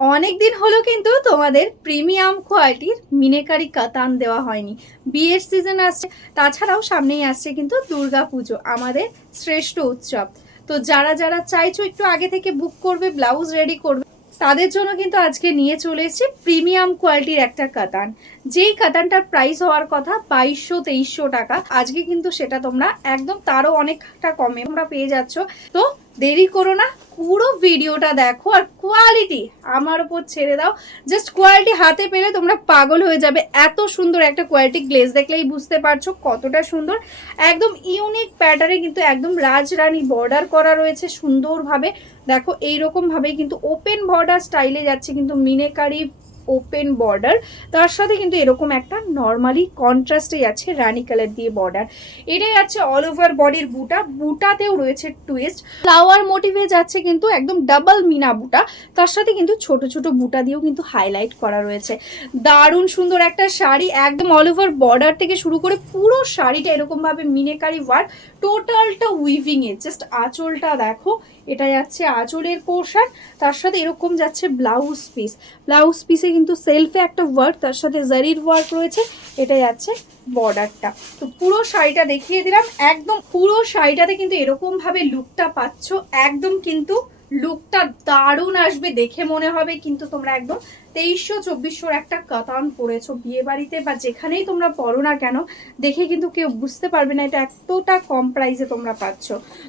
অনেক দিন হলো কিন্তু তোমাদের প্রিমিয়াম কোয়ালিটির মিনেকারি কাতান দেওয়া হয়নি। বিয়ের সিজন আসছে, তাছাড়াও সামনেই আসছে কিন্তু দুর্গা পুজো, আমাদের শ্রেষ্ঠ উৎসব। তো যারা যারা চাইছো একটু আগে থেকে বুক করবে, ব্লাউজ রেডি করবে, তাদের জন্য কিন্তু আজকে নিয়ে চলে এসেছি প্রিমিয়াম কোয়ালিটির একটা কাতান। যেই কাতানটার প্রাইস হওয়ার কথা 2200-2300 টাকা, আজকে কিন্তু সেটা তোমরা একদম তারও অনেকটা কমে তোমরা পেয়ে যাচ্ছ। তো দেরি করো না, পুরো ভিডিওটা দেখো আর কোয়ালিটি আমার উপর ছেড়ে দাও। জাস্ট কোয়ালিটি হাতে পেলে তোমরা পাগল হয়ে যাবে। এত সুন্দর একটা কোয়ালিটি, গ্লেজ দেখলেই বুঝতে পারছো কতটা সুন্দর। একদম ইউনিক প্যাটার্নে কিন্তু একদম রাজরানী বর্ডার করা রয়েছে সুন্দরভাবে। দেখো এইরকম ভাবে কিন্তু ওপেন বর্ডার স্টাইলে যাচ্ছে কিন্তু মিনেকারি ওপেন বর্ডার, তার সাথে কিন্তু এরকম একটা নর্মালি কন্ট্রাস্টে যাচ্ছে রানী কালার দিয়ে বর্ডার। এটাই যাচ্ছে অল ওভার বডির বুটা, বুটাতেও রয়েছে টুইস্ট, ফ্লাওয়ার মোটিভে যাচ্ছে কিন্তু একদম ডাবল মিনা বুটা, তার সাথে কিন্তু ছোট ছোট বুটা দিয়েও কিন্তু হাইলাইট করা রয়েছে। দারুণ সুন্দর একটা শাড়ি, একদম অল ওভার বর্ডার থেকে শুরু করে পুরো শাড়িটা এরকম ভাবে মিনেকারি ওয়ার্ক, টোটালটা উইভিং এ। জাস্ট আঁচলটা দেখো, এটা যাচ্ছে আঁচলের পোর্শন, তার সাথে এরকম যাচ্ছে ব্লাউজ পিস। ব্লাউজ পিসে কিন্তু সেলফে একটা ওয়ার্ক, তার সাথে জারির ওয়ার্ক রয়েছে। এটা যাচ্ছে বর্ডারটা। তো পুরো শাড়িটা দেখিয়ে দিলাম, একদম পুরো শাড়িটাতে কিন্তু এরকম ভাবে লুকটা পাচ্ছ। একদম কিন্তু লুকটা দারুণ আসবে, দেখে মনে হবে কিন্তু তোমরা একদম 2300-2400 একটা কাতান পরেছো বিয়ে বাড়িতে বা যেখানেই তোমরা পরো না কেন, দেখে কিন্তু কেউ বুঝতে পারবে না এটা এতটা কম প্রাইসে তোমরা পাচ্ছ।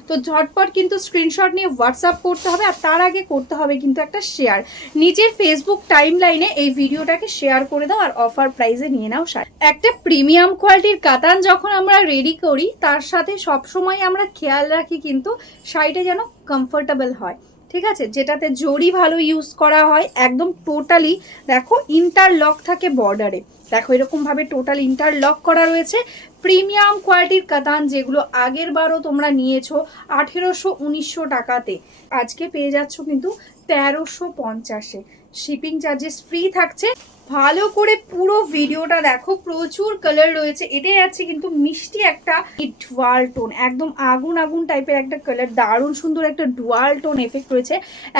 তো ঝটপট কিন্তু স্ক্রিনশট নিয়ে হোয়াটসঅ্যাপ করতে হবে, আর তার আগে করতে হবে কিন্তু একটা শেয়ার। নিজের ফেসবুক টাইম লাইনে এই ভিডিওটাকে শেয়ার করে দাও আর অফার প্রাইসে নিয়ে নাও শাড়ি। একটা প্রিমিয়াম কোয়ালিটির কাতান যখন আমরা রেডি করি, তার সাথে সবসময় আমরা খেয়াল রাখি কিন্তু শাড়িটা যেন কমফোর্টেবল হয়। ঠিক আছে, যেটাতে জরি ভালো ইউজ করা হয়। একদম টোটালি দেখো ইন্টারলক থাকে বর্ডারে, দেখো এরকম ভাবে টোটাল ইন্টারলক করা রয়েছে। প্রিমিয়াম কোয়ালিটির কাতান যেগুলো আগের বারও তোমরা নিয়েছো 1800-1900 টাকাতে, আজকে পেয়ে যাচ্ছ কিন্তু 1350-এ। শিপিং চার্জেস ফ্রি থাকছে। ভালো করে পুরো ভিডিওটা দেখো, প্রচুর কালার রয়েছে। এটাই আছে কিন্তু মিষ্টি একটা ডুয়াল টোন, একদম আগুন আগুন টাইপের একটা কালার, দারুণ সুন্দর একটা ডুয়াল টোন এফেক্ট রয়েছে,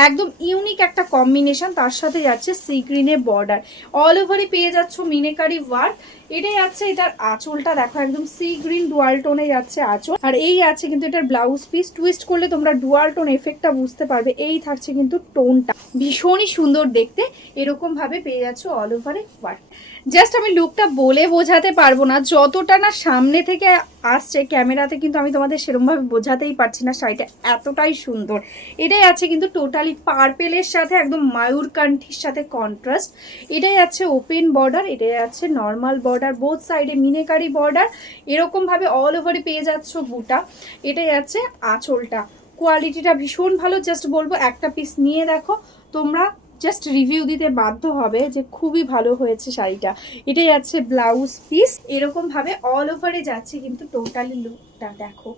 একদম ইউনিক একটা কম্বিনেশন। তার সাথে যাচ্ছে সি গ্রিনের বর্ডার, অল ওভারই পেয়ে যাচ্ছ মিনেকারি ওয়ার্ক। এটাই আছে এটার আঁচলটা দেখো, একদম সি গ্রিন ডুয়াল টোনে যাচ্ছে আঁচল। আর এই আছে কিন্তু এটার ব্লাউজ পিস, টুইস্ট করলে তোমরা ডুয়াল টোন এফেক্টটা বুঝতে পারবে। এই থাকছে কিন্তু টোনটা ভীষণই সুন্দর দেখতে, এরকম ভাবে পেয়ে যাচ্ছ অল ওভারে ওয়ার্ক। জাস্ট আমি লুকটা বলে বোঝাতে পারবো না, যতটা না সামনে থেকে আসছে ক্যামেরাতে কিন্তু আমি তোমাদের সেরকমভাবে বোঝাতেই পারছি না। শাড়িটা এতটাই সুন্দর। এটাই আছে কিন্তু টোটালি পার্পেলের সাথে একদম মায়ূরকান্ঠির সাথে কন্ট্রাস্ট। এটাই আছে ওপেন বর্ডার, এটাই আছে নর্মাল বর্ডার, বোথ সাইডে মিনেকারি বর্ডার, এরকমভাবে অল ওভারে পেয়ে যাচ্ছ বুটা। এটাই আছে আঁচলটা। কোয়ালিটিটা ভীষণ ভালো, জাস্ট বলবো একটা পিস নিয়ে দেখো, তোমরা জাস্ট রিভিউ দিতে বাধ্য হবে যে খুবই ভালো হয়েছে শাড়িটা। এটাই আছে ব্লাউজ পিস, এরকম ভাবে অল ওভারে যাচ্ছে কিন্তু টোটালি লুকটা দেখো,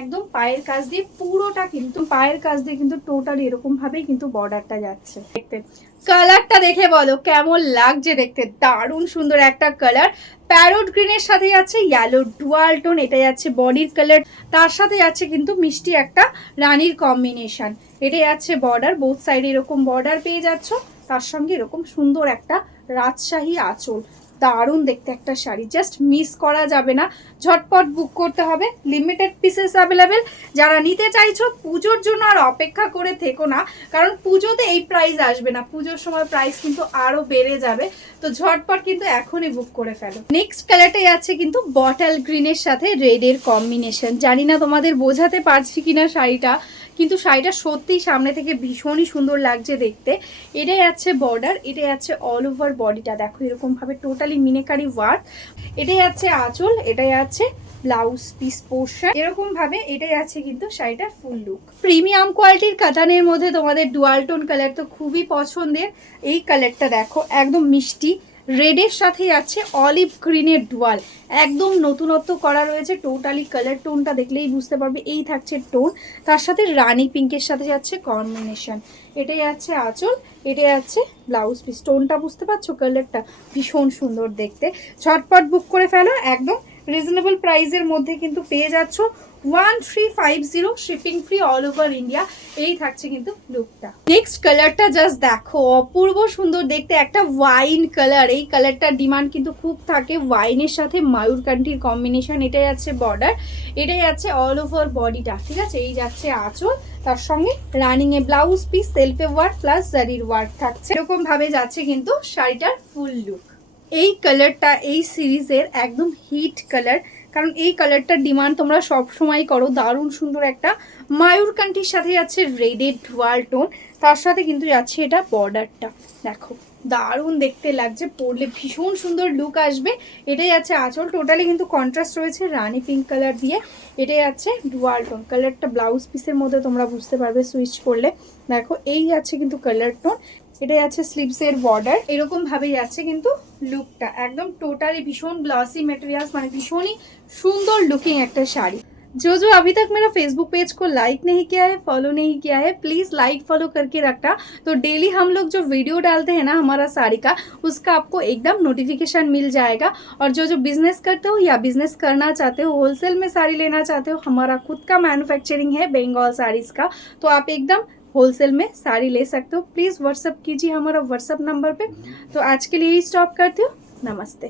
একদম পায়ের কাজ দিয়ে পুরোটা কিন্তু পায়ের কাজ দিয়ে কিন্তু টোটালি এরকম ভাবেই কিন্তু বর্ডারটা যাচ্ছে। দেখতে কালারটা দেখে বলো কেমন লাগছে দেখতে, দারুণ সুন্দর একটা কালার। প্যারোট গ্রিনের সাথে যাচ্ছে ইয়েলো ডুয়াল টোন, এটা যাচ্ছে বডির কালার, তার সাথে যাচ্ছে কিন্তু মিষ্টি একটা রানীর কম্বিনেশন। এটাই আছে বর্ডার, বোথ সাইডে এরকম বর্ডার পেয়ে যাচ্ছ, তার সঙ্গে এরকম সুন্দর একটা রাজশাহী আঁচল। দারুণ দেখতে একটা শাড়ি, জাস্ট মিস করা যাবে না। ঝটপট বুক করতে হবে, লিমিটেড পিসেস অ্যাভেলেবেল। যারা নিতে চাইছো পুজোর জন্য আর অপেক্ষা করে থেকো না, কারণ পুজোতে এই প্রাইস আসবে না, পুজোর সময় প্রাইস কিন্তু আরো বেড়ে যাবে। তো ঝটপট কিন্তু এখনই বুক করে ফেলো। নেক্সট কালারটাই আছে কিন্তু বটল গ্রিনের সাথে রেডের কম্বিনেশন। জানি না তোমাদের বোঝাতে পারছি কিনা শাড়িটা, কিন্তু শাড়িটা সত্যিই সামনে থেকে ভীষণই সুন্দর লাগছে দেখতে। এটাই আছে বর্ডার, এটাই আছে অল ওভার বডিটা দেখো এরকম ভাবে টোটালি মিনেকারি ওয়ার্ক। এটাই আছে আঁচল, এটাই আছে ব্লাউজ পিস পোর্শন, এরকম ভাবে এটাই আছে কিন্তু শাড়িটার ফুল লুক। প্রিমিয়াম কোয়ালিটির কাতানের মধ্যে তোমাদের ডুয়াল টোন কালার তো খুবই পছন্দের। এই কালারটা দেখো, একদম মিষ্টি রেডের সাথে আছে অলিভ গ্রিনের ডুয়াল, একদম নতুনত্ব করা রয়েছে। টোটালি কালার টোনটা দেখলেই বুঝতে পারবে এই থাকছে টোন, তার সাথে রানী পিঙ্কের সাথে যাচ্ছে কম্বিনেশন। এটাই আছে আঁচল, এটাই আছে ব্লাউজ পিস। টোনটা বুঝতে পারছো, কালারটা ভীষণ সুন্দর দেখতে। ঝটপট বুক করে ফেলো, একদম রিজনেবল প্রাইসের মধ্যে কিন্তু পেয়ে যাচ্ছ। 1350 shipping free all over India. এই থাকছে কিন্তু লুকটা। নেক্সট কালারটা জাস্ট দেখো, অপূর্ব সুন্দর দেখতে, একটা ওয়াইন কালার। এই কালারটার ডিমান্ড কিন্তু খুব থাকে, ওয়াইনের সাথে ময়ূরকান্ঠির কম্বিনেশন। এটাই আছে বর্ডার, এটাই আছে অল ওভার বডিটা, ঠিক আছে। এই যাচ্ছে আঁচল, তার সঙ্গে রানিং এ ব্লাউজ পিস, সেলফে ওয়ার্ক প্লাস জারির ওয়ার্ক থাকছে। এরকম ভাবে যাচ্ছে কিন্তু শাড়িটার ফুল লুক। এই কালারটা এই সিরিজের একদম হিট কালার, কারণ এই কালারটার ডিমান্ড তোমরা সব সময় করো। দারুণ সুন্দর একটা ময়ূরকান্ঠির সাথে যাচ্ছে রেডের ডুয়াল টোন, তার সাথে কিন্তু যাচ্ছে এটা বর্ডারটা দেখো, দারুণ দেখতে লাগছে, পরলে ভীষণ সুন্দর লুক আসবে। এটাই আছে আঁচল, টোটালি কিন্তু কন্ট্রাস্ট রয়েছে রানি পিঙ্ক কালার দিয়ে। এটাই আছে ডুয়াল টোন কালারটা, ব্লাউজ পিসের মধ্যে তোমরা বুঝতে পারবে সুইচ করলে। দেখো এই আছে কিন্তু কালার টোন, এটাই আছে স্লিভসের বর্ডার। এরকম ভাবে যাচ্ছে কিন্তু লুকটা, একদম টোটালি ভীষণ গ্লসি মেটেরিয়ালস, মানে ভীষণই সুন্দর लुकिंग একটা শাড়ি। जो अभी तक मेरा फेसबुक पेज को लाइक नहीं किया है, फॉलो नहीं किया है, प्लीज़ लाइक फॉलो करके रखना। तो डेली हम लोग जो वीडियो डालते हैं ना हमारा साड़ी का, उसका आपको एकदम नोटिफिकेशन मिल जाएगा। और जो बिज़नेस करते हो या बिज़नेस करना चाहते हो, होलसेल में साड़ी लेना चाहते हो, हमारा खुद का मैन्युफैक्चरिंग है बंगाल साड़ीज़ का, तो आप एकदम होलसेल में साड़ी ले सकते हो। प्लीज़ व्हाट्सअप कीजिए हमारा व्हाट्सअप नंबर पे। तो आज के लिए ही स्टॉप करती हूँ, नमस्ते।